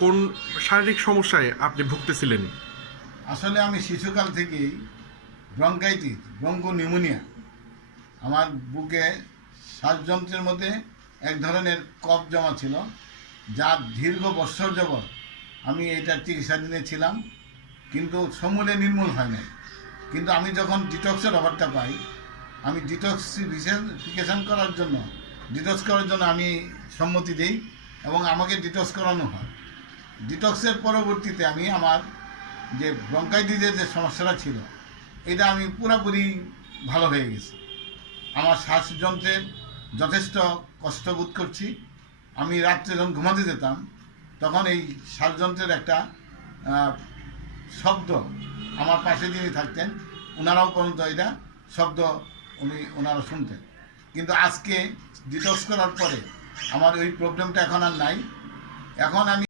কোন শারীরিক সমস্যায় আপনি ভুগতেছিলেন? আসলে আমি শিশুকাল থেকেই ব্রঙ্কাইটিস ব্রঙ্কো নিউমোনিয়া আমার বুকে শ্বাসযন্ত্রের মধ্যে এক ধরনের কফ জমা ছিল, যা দীর্ঘ বৎসর যাবৎ আমি এটার চিকিৎসাধীনে ছিলাম, কিন্তু সমূলে নির্মূল হয় নাই। কিন্তু আমি যখন ডিটক্সের অফারটা পাই, আমি ডিটক্সিফিকেশন করার জন্য ডিটক্স করার জন্য আমি সম্মতি দিই এবং আমাকে ডিটক্স করানো হয়। ডিটক্সের পরবর্তীতে আমি আমার যে ব্রঙ্কাইটিসের যে সমস্যাটা ছিল, এটা আমি পুরোপুরি ভালো হয়ে গেছি। আমার শ্বাসযন্ত্রের যথেষ্ট কষ্ট বোধ করছি। আমি রাত্রে যখন ঘুমাতে যেতাম, তখন এই শ্বাসযন্ত্রের একটা শব্দ, আমার পাশে যিনি থাকতেন ওনারাও পর্যন্ত এটা শব্দ ওনারা শুনতেন। কিন্তু আজকে ডিটক্স করার পরে আমার ওই প্রবলেমটা এখন আর নাই। এখন আমি